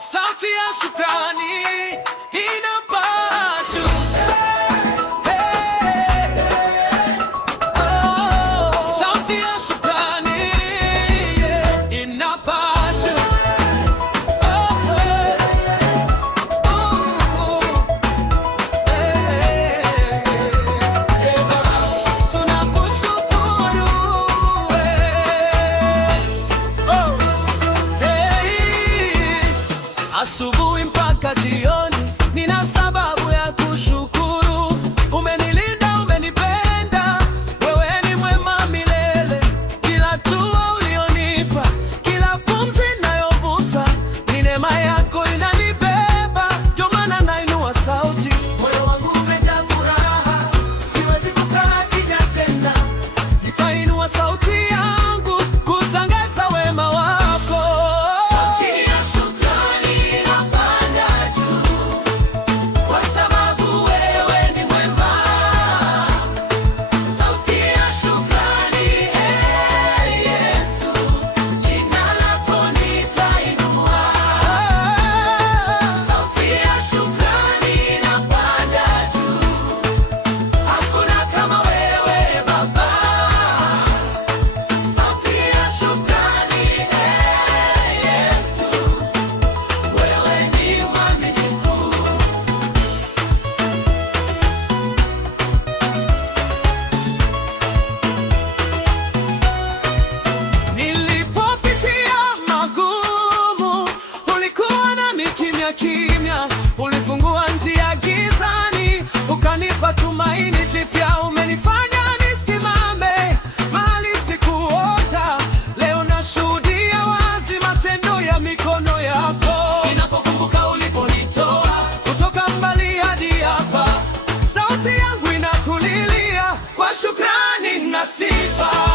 Sauti ya shukrani inapaa juu. Sauti ya shukrani inapaa juu. Asubuhi mpaka jioni, nina sababu ya kushukuru. Umenilinda, umenipenda, wewe ni mwema milele. Kila hatua ulionipa, kila pumzi ninayovuta, ni neema yako inanibeba. Ndio maana nainua sauti, moyo wangu umejaa furaha, siwezi kukaa kimya tena. Nitainua sauti yangu kutangaza wema wako. Kimya, ulifungua njia gizani, ukanipa tumaini jipya. Umenifanya nisimame mahali sikuota. Leo nashuhudia wazi matendo ya mikono yako. Ninapokumbuka uliponitoa kutoka mbali hadi hapa, sauti yangu inakulilia kwa shukrani na sifa.